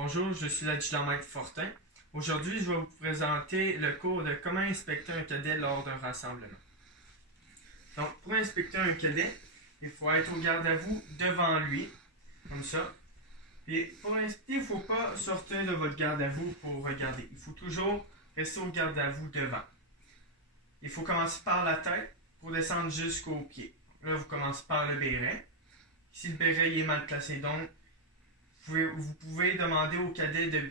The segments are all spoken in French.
Bonjour, je suis l'adjudant maître Fortin. Aujourd'hui, je vais vous présenter le cours de comment inspecter un cadet lors d'un rassemblement. Donc, pour inspecter un cadet, il faut être au garde à vous devant lui, comme ça. Puis, pour inspecter, il ne faut pas sortir de votre garde à vous pour regarder. Il faut toujours rester au garde à vous devant. Il faut commencer par la tête pour descendre jusqu'aux pieds. Là, vous commencez par le béret. Si le béret est mal placé, donc, vous pouvez demander au cadet de...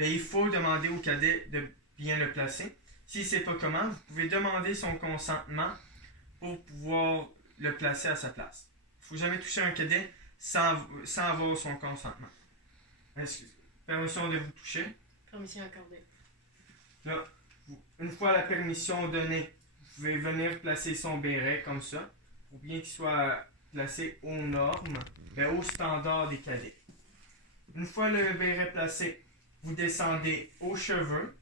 il faut demander au cadet de bien le placer. S'il ne sait pas comment, vous pouvez demander son consentement pour pouvoir le placer à sa place. Il ne faut jamais toucher un cadet sans avoir son consentement. Permission de vous toucher. Permission accordée. Là, une fois la permission donnée, vous pouvez venir placer son béret comme ça, pour bien qu'il soit placé aux normes, au standard des cadets. Une fois le béret placé, vous descendez aux cheveux.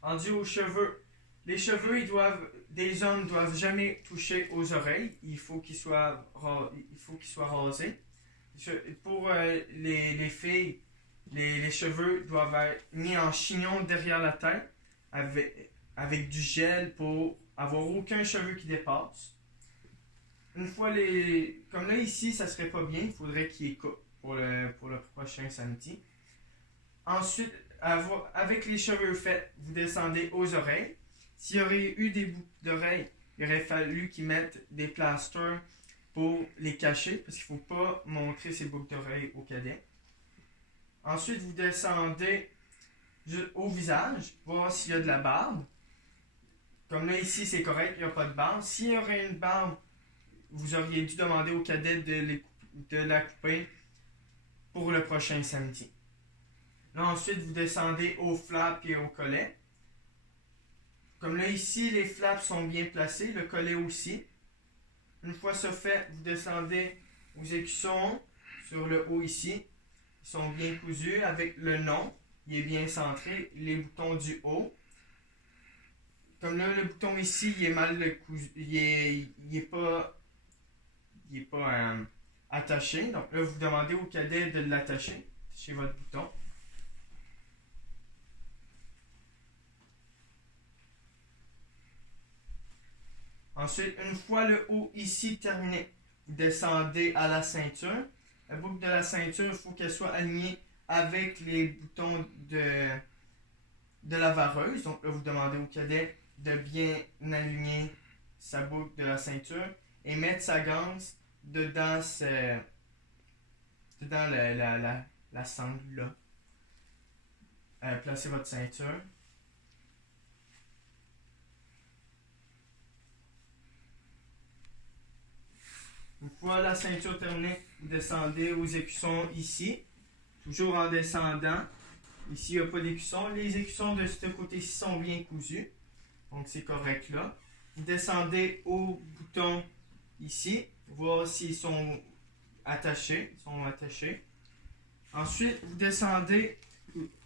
Rendu aux cheveux, les cheveux, des hommes ne doivent jamais toucher aux oreilles. Il faut qu'ils soient rasés. Pour les filles, les cheveux doivent être mis en chignon derrière la tête avec du gel pour avoir aucun cheveu qui dépasse. Une fois comme là ici, ça serait pas bien, il faudrait qu'il y coupe pour le prochain samedi. Ensuite, avec les cheveux faits, vous descendez aux oreilles. S'il y aurait eu des boucles d'oreilles, il aurait fallu qu'ils mettent des plasters pour les cacher, parce qu'il ne faut pas montrer ces boucles d'oreilles au cadet. Ensuite, vous descendez au visage, voir s'il y a de la barbe. Comme là, ici, c'est correct, il n'y a pas de barbe. S'il y aurait une barbe, vous auriez dû demander au cadet de la couper pour le prochain samedi. Là, ensuite, vous descendez au flap et au collet. Comme là, ici, les flaps sont bien placés, le collet aussi. Une fois ça fait, vous descendez aux écussons sur le haut ici. Ils sont bien cousus avec le nom. Il est bien centré. Les boutons du haut. Comme là, le bouton ici, il est mal cousu. Il est pas attaché. Donc là, vous demandez au cadet de l'attacher. Attachez votre bouton. Ensuite, une fois le haut ici terminé, vous descendez à la ceinture. La boucle de la ceinture, il faut qu'elle soit alignée avec les boutons de la vareuse. Donc là, vous demandez au cadet de bien aligner sa boucle de la ceinture et mettre sa ganse dedans la sangle là. Placez votre ceinture. Une fois la ceinture terminée, vous descendez aux écussons ici, toujours en descendant. Ici, il n'y a pas d'écussons. Les écussons de ce côté-ci sont bien cousus, donc c'est correct là. Vous descendez aux boutons ici, voir s'ils sont attachés. Ensuite, vous descendez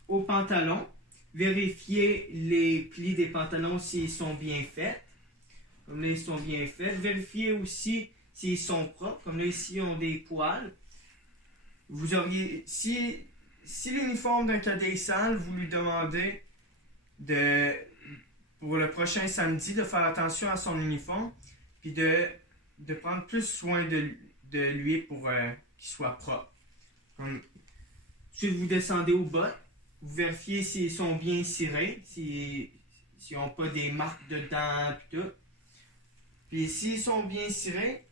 au pantalon, vérifiez les plis des pantalons s'ils sont bien faits. Comme là, ils sont bien faits. Vérifiez aussi s'ils sont propres, comme là ici ils ont des poils. Si l'uniforme d'un cadet est sale, vous lui demandez pour le prochain samedi de faire attention à son uniforme, puis de prendre plus soin de lui pour qu'il soit propre. Ensuite, vous descendez aux bottes, vous vérifiez s'ils sont bien cirés, s'ils n'ont pas des marques de dents, puis tout. Puis s'ils sont bien cirés,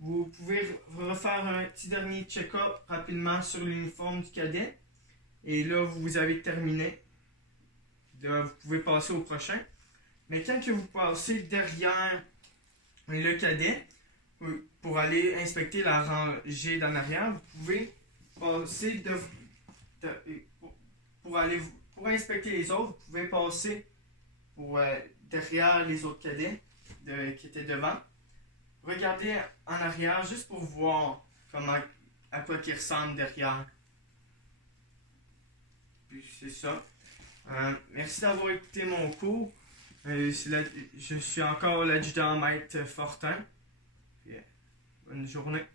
vous pouvez refaire un petit dernier check-up rapidement sur l'uniforme du cadet. Et là, vous avez terminé. Là, vous pouvez passer au prochain. Mais quand que vous passez derrière le cadet, pour aller inspecter la rangée d'en arrière, vous pouvez passer pour inspecter les autres, vous pouvez passer derrière les autres cadets qui étaient devant. Regardez en arrière juste pour voir à quoi ils ressemblent derrière. Puis c'est ça. Merci d'avoir écouté mon cours. Je suis encore l'adjudant maître Fortin. Puis, bonne journée.